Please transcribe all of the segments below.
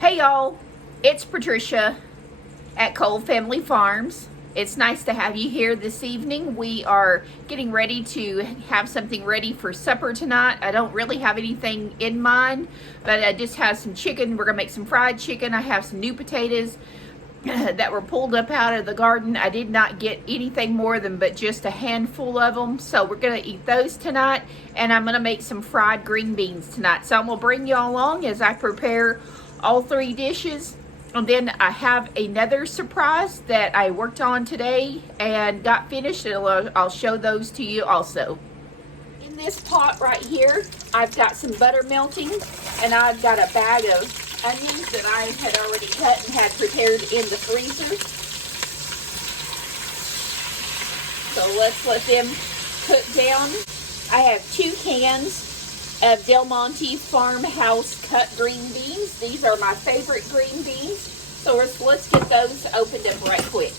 Hey y'all, it's Patricia at Cole Family Farms. It's nice to have you here this evening. We are getting ready to have something ready for supper tonight. I don't really have anything in mind, but I just have some chicken. We're gonna make some fried chicken. I have some new potatoes that were pulled up out of the garden. I did not get anything more than but just a handful of them, so we're gonna eat those tonight, and I'm gonna make some fried green beans tonight. So I'm gonna bring you along as I prepare all three dishes. And then I have another surprise that I worked on today and got finished, and I'll show those to you also. In this pot right here, I've got some butter melting, and I've got a bag of onions that I had already cut and had prepared in the freezer. So let's let them cook down. I have 2 cans of Del Monte Farmhouse cut green beans. These are my favorite green beans. So let's get those opened up right quick.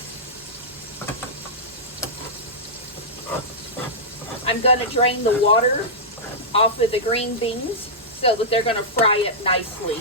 I'm going to drain the water off of the green beans so that they're going to fry up nicely.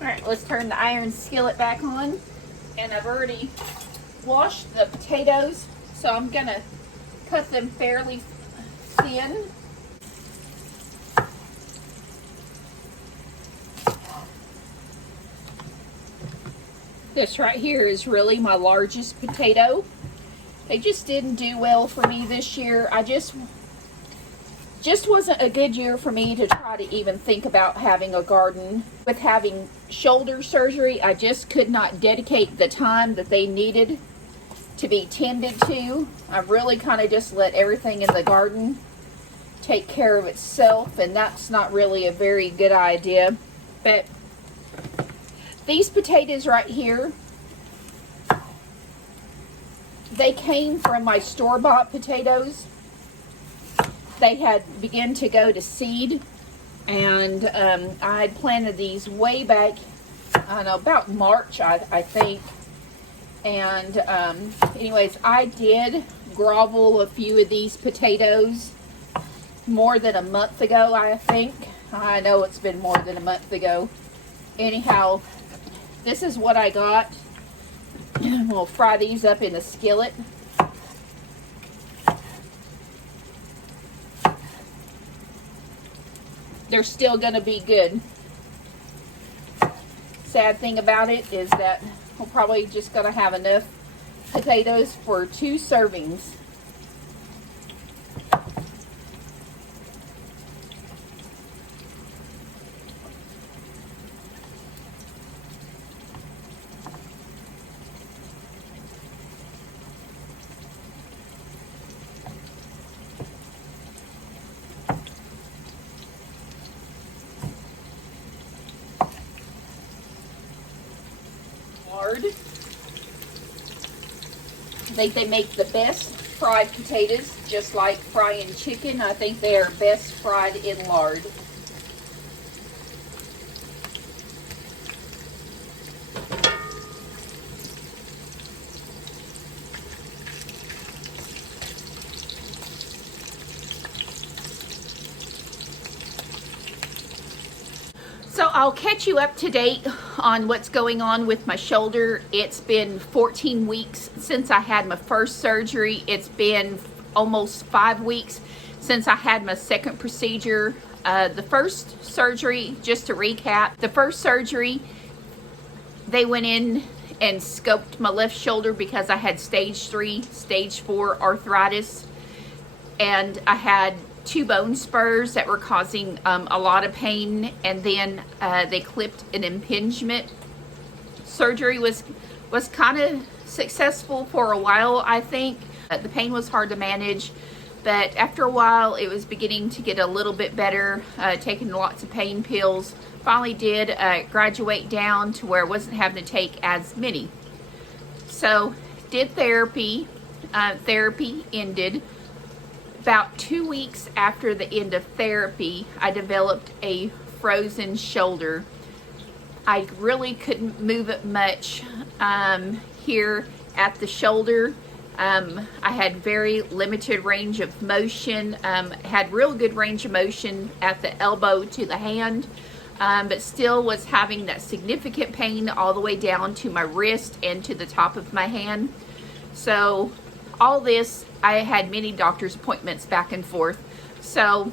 Alright, let's turn the iron skillet back on. And I've already washed the potatoes, so I'm going to cut them fairly thin. This right here is really my largest potato. They just didn't do well for me this year. I just wasn't a good year for me to try to even think about having a garden. With having shoulder surgery, I just could not dedicate the time that they needed to be tended to. I really kind of just let everything in the garden take care of itself, and that's not really a very good idea. But these potatoes right here, they came from my store-bought potatoes. They had begun to go to seed, and I had planted these way back, I don't know, about March, I think. And anyways, I did grovel a few of these potatoes more than a month ago, I think. I know it's been more than a month ago. Anyhow, this is what I got. We'll fry these up in a skillet. They're still going to be good. Sad thing about it is that we're probably just going to have enough potatoes for 2 servings. I think they make the best fried potatoes, just like frying chicken. I think they are best fried in lard. So I'll catch you up to date on what's going on with my shoulder. It's been 14 weeks since I had my first surgery. It's been almost 5 weeks since I had my second procedure. The first surgery, just to recap, the first surgery, they went in and scoped my left shoulder because I had stage 3, stage 4 arthritis, and I had 2 bone spurs that were causing a lot of pain, and then they clipped an impingement. Surgery was kind of successful for a while, I think. The pain was hard to manage, but after a while it was beginning to get a little bit better, taking lots of pain pills. Finally did graduate down to where I wasn't having to take as many. So did therapy. Therapy ended. About 2 weeks after the end of therapy, I developed a frozen shoulder. I really couldn't move it much here at the shoulder. I had very limited range of motion, had real good range of motion at the elbow to the hand, but still was having that significant pain all the way down to my wrist and to the top of my hand. So all this, I had many doctor's appointments back and forth. So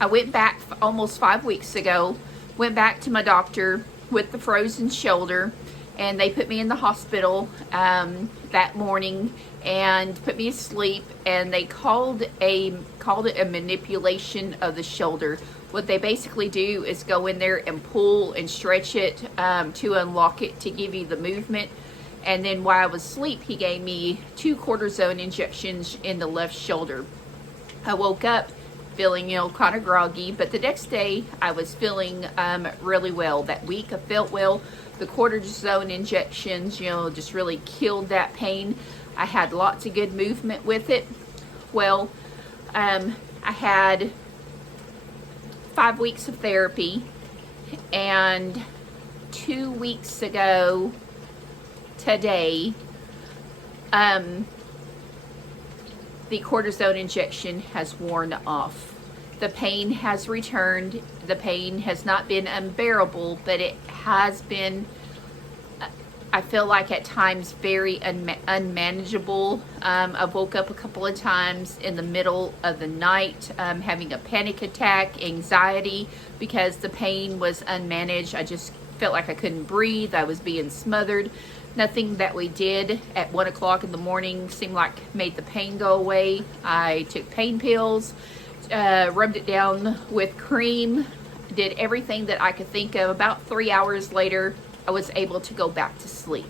I went back almost 5 weeks ago, went back to my doctor with the frozen shoulder, and they put me in the hospital that morning and put me asleep, and they called it a manipulation of the shoulder. What they basically do is go in there and pull and stretch it to unlock it to give you the movement. And then while I was asleep, he gave me 2 cortisone injections in the left shoulder. I woke up feeling, kind of groggy, but the next day I was feeling really well. That week I felt well. The cortisone injections, just really killed that pain. I had lots of good movement with it. Well, I had 5 weeks of therapy, and 2 weeks ago today, the cortisone injection has worn off. The pain has returned. The pain has not been unbearable, but it has been, I feel like at times, very unmanageable. I woke up a couple of times in the middle of the night having a panic attack, anxiety, because the pain was unmanaged. I just felt like I couldn't breathe. I was being smothered. Nothing that we did at 1 o'clock in the morning seemed like made the pain go away. I took pain pills, rubbed it down with cream, did everything that I could think of. About 3 hours later, I was able to go back to sleep.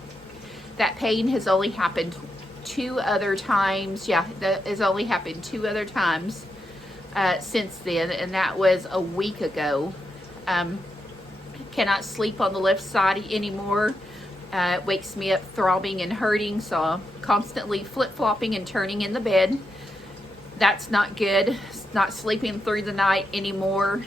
That pain has only happened 2 other times. Yeah, that has only happened 2 other times since then, and that was a week ago. Cannot sleep on the left side anymore. It wakes me up throbbing and hurting, so I'm constantly flip-flopping and turning in the bed. That's not good. It's not sleeping through the night anymore.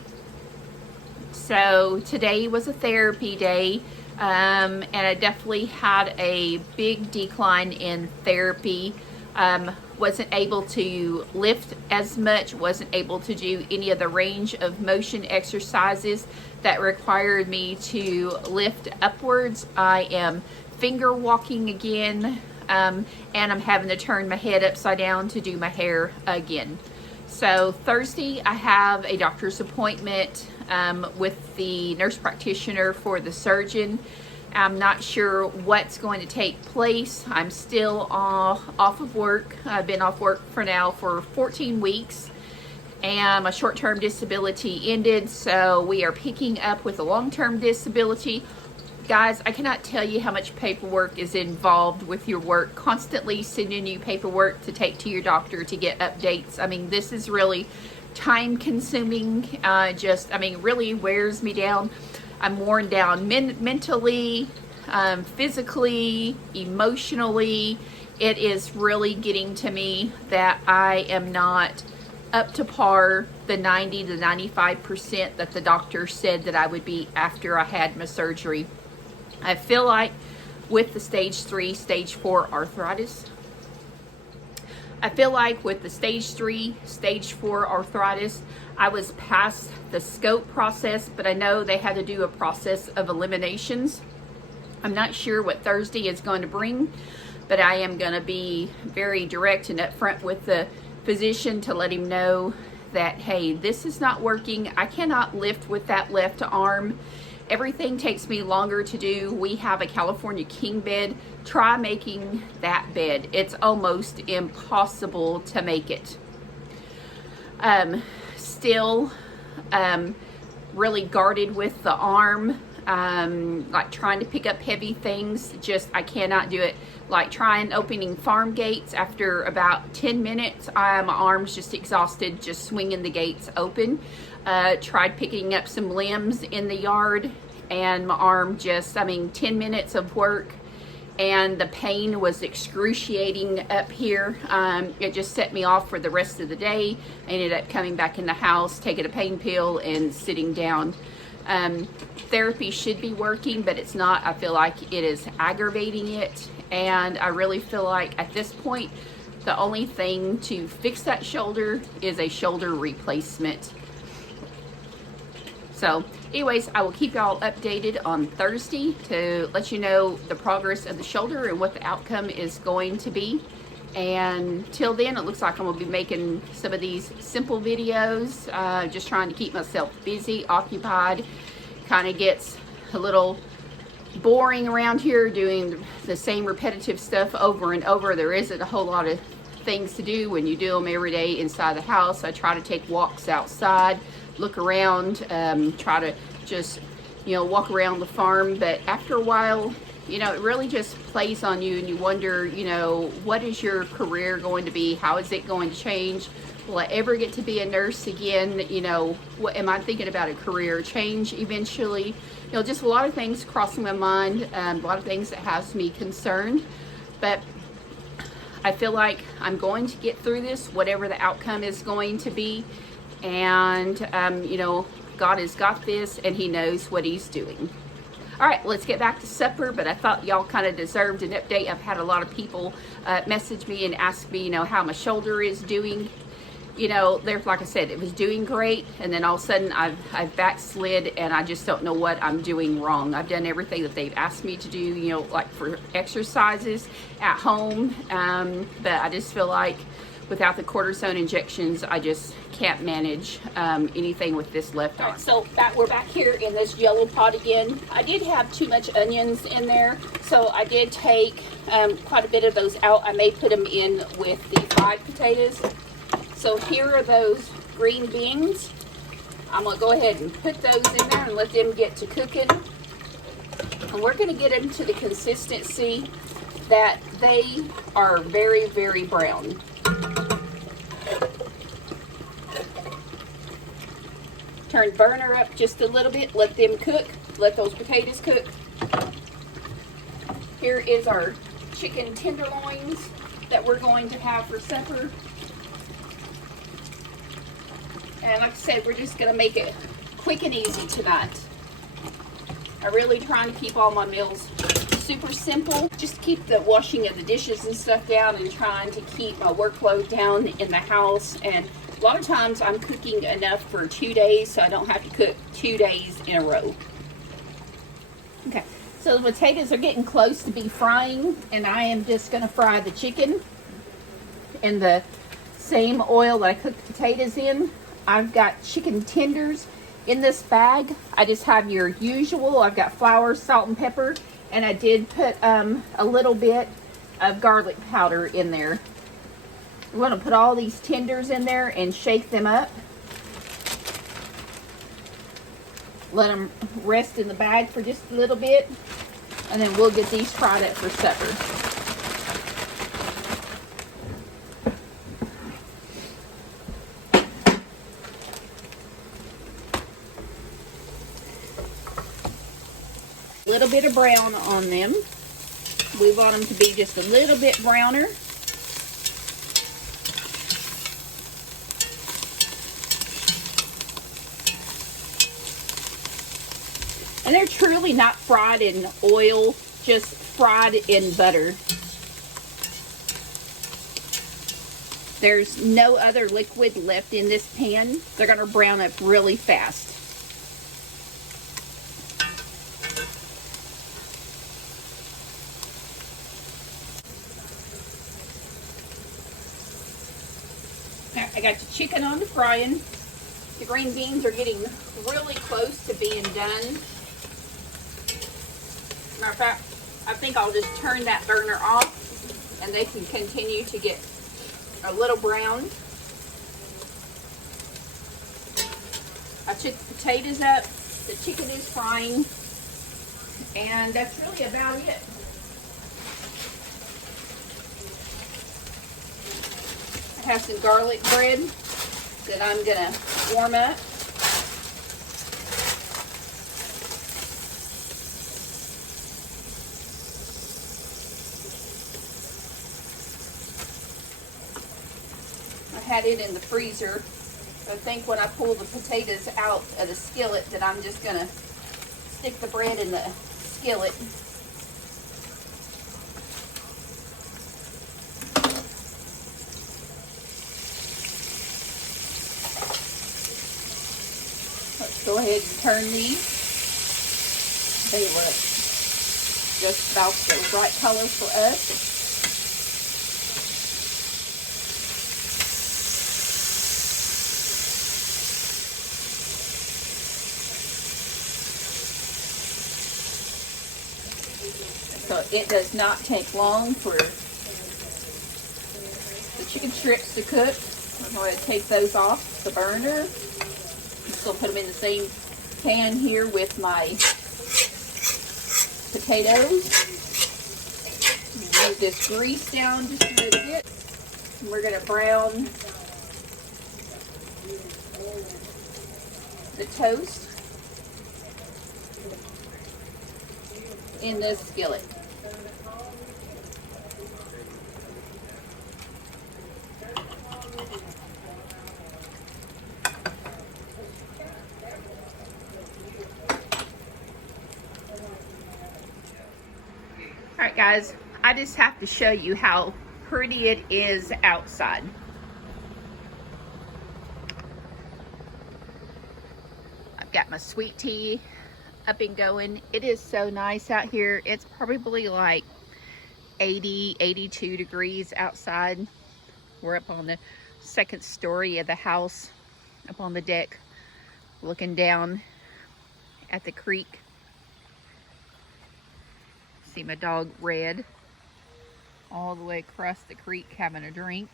So today was a therapy day, and I definitely had a big decline in therapy. Wasn't able to lift as much, wasn't able to do any of the range of motion exercises that required me to lift upwards. I am finger walking again, and I'm having to turn my head upside down to do my hair again. So Thursday I have a doctor's appointment with the nurse practitioner for the surgeon. I'm not sure what's going to take place. I'm still off of work. I've been off work for now for 14 weeks, and my short-term disability ended, so we are picking up with a long-term disability. Guys, I cannot tell you how much paperwork is involved with your work, constantly sending you paperwork to take to your doctor to get updates. I mean, this is really time-consuming, really wears me down. I'm worn down mentally, physically, emotionally. It is really getting to me that I am not up to par, the 90 to 95% that the doctor said that I would be after I had my surgery. I feel like with the stage 3, stage 4 arthritis, I feel like with the stage 3, stage 4 arthritis, I was past the scope process, but I know they had to do a process of eliminations. I'm not sure what Thursday is going to bring, but I am going to be very direct and upfront with the physician to let him know that, hey, this is not working. I cannot lift with that left arm. Everything takes me longer to do. We have a California king bed. Try making that bed. It's almost impossible to make it. Still really guarded with the arm, like trying to pick up heavy things. Just, I cannot do it. Like trying opening farm gates, after about 10 minutes, my arm's just exhausted, just swinging the gates open. Tried picking up some limbs in the yard, and my arm just, 10 minutes of work and the pain was excruciating up here. It just set me off for the rest of the day. I ended up coming back in the house, taking a pain pill, and sitting down. Therapy should be working, but it's not. I feel like it is aggravating it, and I really feel like at this point, the only thing to fix that shoulder is a shoulder replacement. So anyways, I will keep y'all updated on Thursday to let you know the progress of the shoulder and what the outcome is going to be. And till then, it looks like I'm gonna be making some of these simple videos, just trying to keep myself busy, occupied. Kind of gets a little boring around here doing the same repetitive stuff over and over. There isn't a whole lot of things to do when you do them every day inside the house. I try to take walks outside, look around, try to just, you know, walk around the farm. But after a while, you know, it really just plays on you, and you wonder, you know, what is your career going to be? How is it going to change? Will I ever get to be a nurse again? You know, what am I thinking about a career change eventually? You know, just a lot of things crossing my mind, a lot of things that has me concerned. But I feel like I'm going to get through this, whatever the outcome is going to be. And, you know, God has got this, and he knows what he's doing. All right, let's get back to supper, but I thought y'all kind of deserved an update. I've had a lot of people message me and ask me, you know, how my shoulder is doing. You know, there's, like I said, it was doing great, and then all of a sudden I've backslid, and I just don't know what I'm doing wrong. I've done everything that they've asked me to do, you know, like for exercises at home, but I just feel like without the cortisone injections, I just can't manage anything with this left arm. So we're back here in this yellow pot again. I did have too much onions in there, so I did take quite a bit of those out. I may put them in with the fried potatoes. So here are those green beans. I'm gonna go ahead and put those in there and let them get to cooking. And we're gonna get them to the consistency that they are very, very brown. Turn burner up just a little bit, let them cook, let those potatoes cook. Here is our chicken tenderloins that we're going to have for supper. And like I said, we're just gonna make it quick and easy tonight. I'm really trying to keep all my meals super simple, just to keep the washing of the dishes and stuff down, and trying to keep my workload down in the house. And a lot of times I'm cooking enough for 2 days, so I don't have to cook 2 days in a row. Okay, so the potatoes are getting close to be frying, and I am just gonna fry the chicken in the same oil that I cooked the potatoes in. I've got chicken tenders in this bag. I just have your usual. I've got flour, salt, and pepper, and I did put a little bit of garlic powder in there. I'm going to put all these tenders in there and shake them up. Let them rest in the bag for just a little bit, and then we'll get these fried up for supper. Little bit of brown on them. We want them to be just a little bit browner. And they're truly not fried in oil, just fried in butter. There's no other liquid left in this pan. They're going to brown up really fast. I got the chicken on the frying. The green beans are getting really close to being done. Matter of fact, I think I'll just turn that burner off, and they can continue to get a little brown. I took the potatoes up, the chicken is frying, and that's really about it. I have some garlic bread that I'm gonna warm up. had it in the freezer. I think when I pull the potatoes out of the skillet that I'm just going to stick the bread in the skillet. Let's go ahead and turn these. They look just about the right color for us. So it does not take long for the chicken strips to cook. I'm going to take those off the burner. I'm still put them in the same pan here with my potatoes. Move this grease down just a little bit. And we're going to brown the toast in this skillet. Alright guys, I just have to show you how pretty it is outside. I've got my sweet tea up and going. It is so nice out here. It's probably like 80, 82 degrees outside. We're up on the second story of the house, up on the deck, looking down at the creek. See my dog Red all the way across the creek having a drink.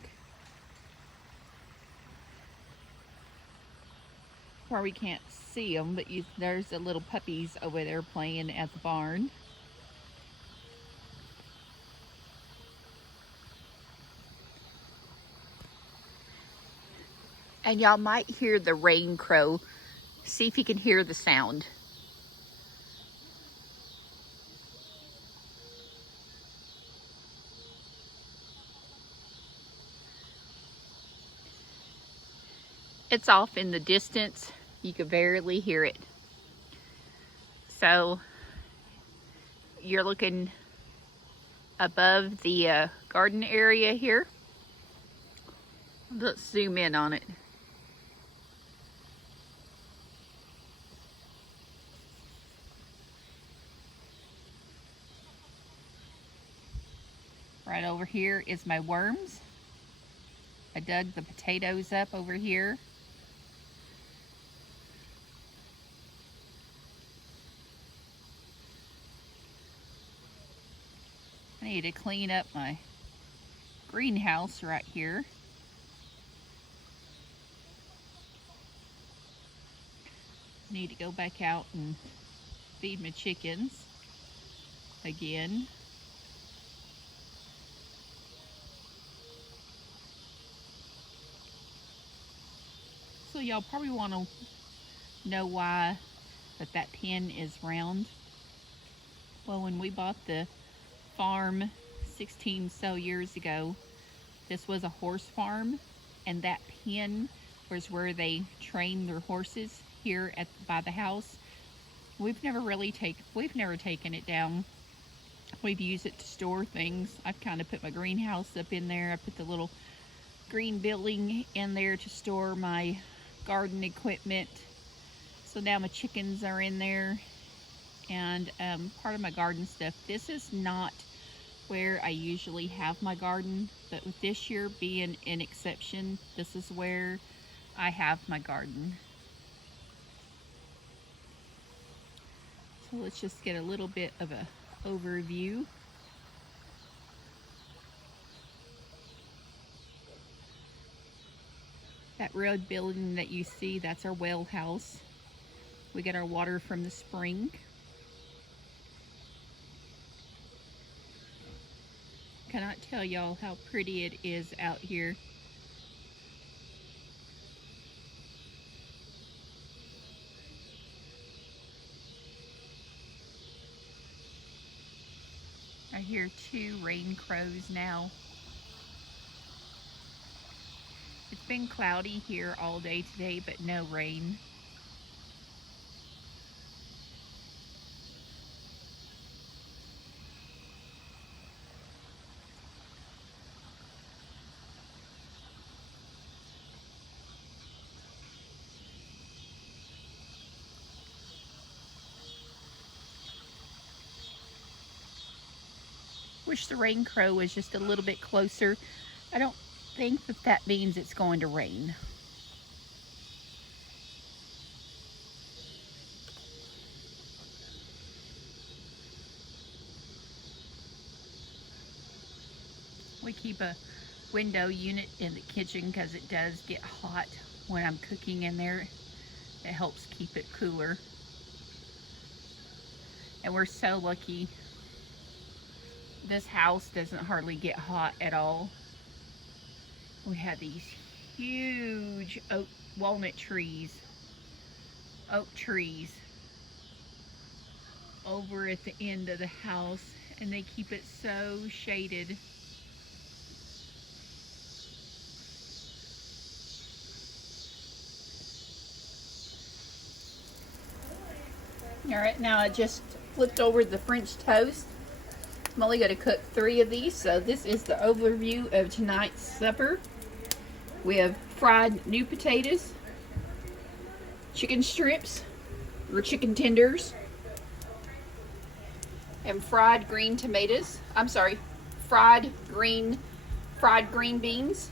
Probably can't see them, but there's the little puppies over there playing at the barn. And y'all might hear the rain crow. See if you can hear the sound. It's off in the distance. You can barely hear it. So you're looking above the garden area here. Let's zoom in on it. Right over here is my worms. I dug the potatoes up over here. I need to clean up my greenhouse right here. Need to go back out and feed my chickens again. So y'all probably want to know why that pen is round. Well, when we bought the farm 16 so years ago, this was a horse farm, and that pen was where they trained their horses here by the house. We've never taken it down. We've used it to store things. I've kind of put my greenhouse up in there. I put the little green building in there to store my garden equipment. So now my chickens are in there, and part of my garden stuff. This is not where I usually have my garden, but with this year being an exception, this is where I have my garden. So let's just get a little bit of a overview. That red building that you see, that's our well house. We get our water from the spring. Cannot tell y'all how pretty it is out here. I hear 2 rain crows now. It's been cloudy here all day today, but no rain. Wish the rain crow was just a little bit closer. I don't think that that means it's going to rain. We keep a window unit in the kitchen because it does get hot when I'm cooking in there. It helps keep it cooler. And we're so lucky. This house doesn't hardly get hot at all. We have these huge oak trees over at the end of the house, and they keep it so shaded. All right, now I just flipped over the French toast. I'm only going to cook 3 of these, so this is the overview of tonight's supper. We have fried new potatoes, chicken strips or chicken tenders, and fried green tomatoes. I'm sorry, fried green beans.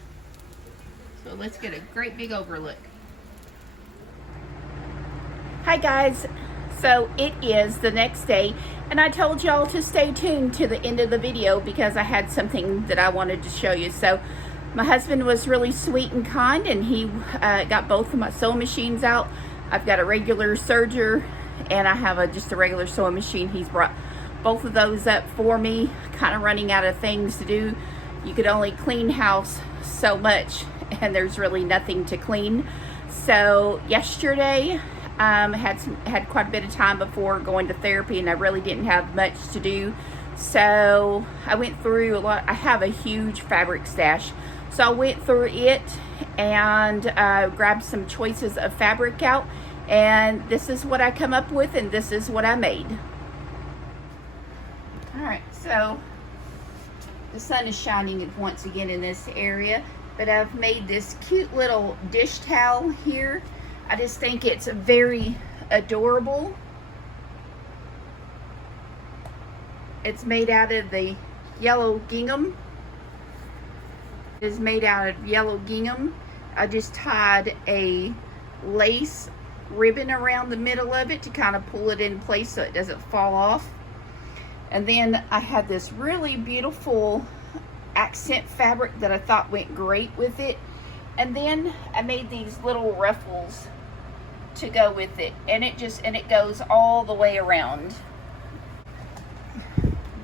So let's get a great big overlook. Hi guys. So it is the next day, and I told y'all to stay tuned to the end of the video because I had something that I wanted to show you. So my husband was really sweet and kind, and he got both of my sewing machines out. I've got a regular serger, and I have just a regular sewing machine. He's brought both of those up for me, kind of running out of things to do. You could only clean house so much, and there's really nothing to clean. So yesterday, had quite a bit of time before going to therapy, and I really didn't have much to do. So I went through a lot. I have a huge fabric stash. So I went through it and grabbed some choices of fabric out. And this is what I come up with, and this is what I made. All right, so the sun is shining once again in this area. But I've made this cute little dish towel here. I just think it's very adorable. It's made out of the yellow gingham. It is made out of yellow gingham. I just tied a lace ribbon around the middle of it to kind of pull it in place so it doesn't fall off. And then I had this really beautiful accent fabric that I thought went great with it. And then I made these little ruffles to go with it, and it goes all the way around.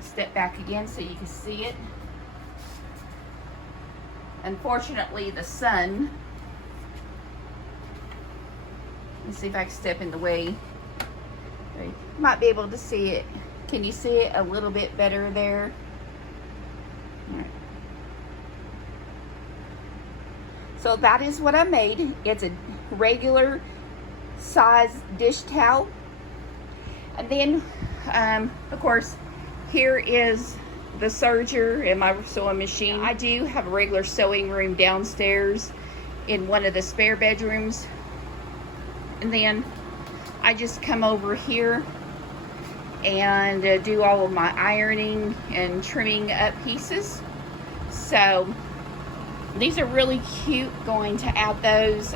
Step back again so you can see it. Unfortunately, the sun, let's see if I can step in the way. You might be able to see it. Can you see it a little bit better there? All right. So that is what I made. It's a regular size dish towel. And then, of course, here is the serger and my sewing machine. I do have a regular sewing room downstairs in one of the spare bedrooms. And then I just come over here and do all of my ironing and trimming up pieces. So these are really cute. Going to add those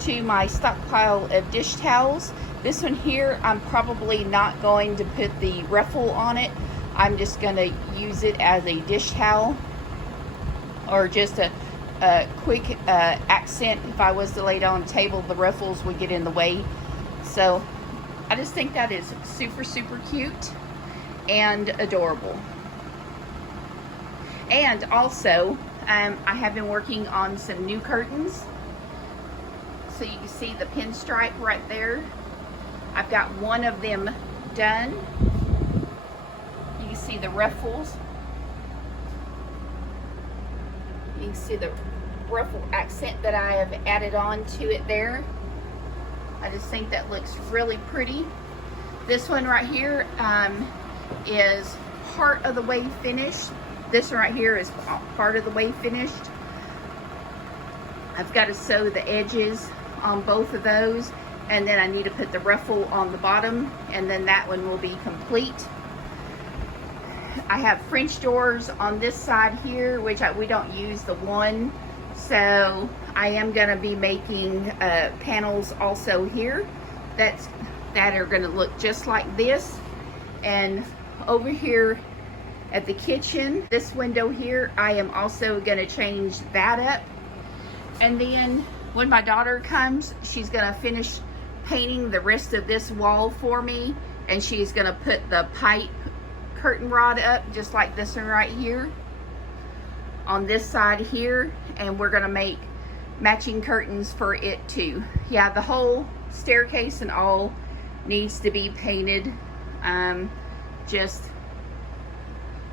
to my stockpile of dish towels. This one here, I'm probably not going to put the ruffle on it. I'm just going to use it as a dish towel, or just a quick accent. If I was to lay it on the table, the ruffles would get in the way. So I just think that is super, super cute and adorable. And also, I have been working on some new curtains. So you can see the pinstripe right there. I've got one of them done. You can see the ruffles. You can see the ruffle accent that I have added on to it there. I just think that looks really pretty. This one right here is part of the way finished. This one right here is part of the way finished. I've got to sew the edges on both of those, and then I need to put the ruffle on the bottom, and then that one will be complete. I have French doors on this side here, which we don't use the one, so I am going to be making panels also here that are going to look just like this. And over here at the kitchen, this window here, I am also going to change that up. And then when my daughter comes, she's going to finish painting the rest of this wall for me, and she's going to put the pipe curtain rod up just like this one right here on this side here, and we're going to make matching curtains for it too. Yeah, the whole staircase and all needs to be painted. Just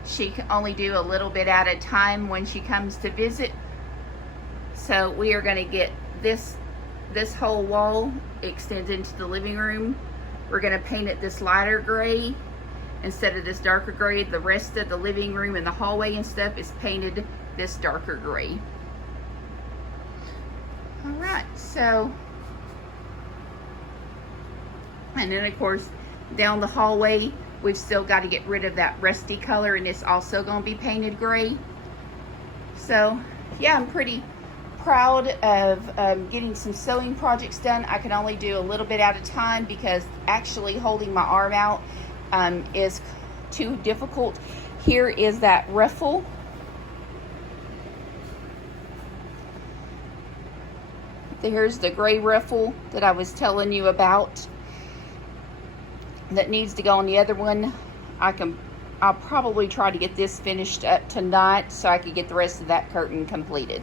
she can only do a little bit at a time when she comes to visit, so we are going to get this whole wall extends into the living room. We're going to paint it this lighter gray instead of this darker gray. The rest of the living room and the hallway and stuff is painted this darker gray. All right, so, and then of course down the hallway we've still got to get rid of that rusty color, and it's also going to be painted gray. So yeah, I'm pretty proud of getting some sewing projects done. I can only do a little bit at a time because actually holding my arm out is too difficult. Here is that ruffle. Here's the gray ruffle that I was telling you about that needs to go on the other one. I'll probably try to get this finished up tonight so I can get the rest of that curtain completed.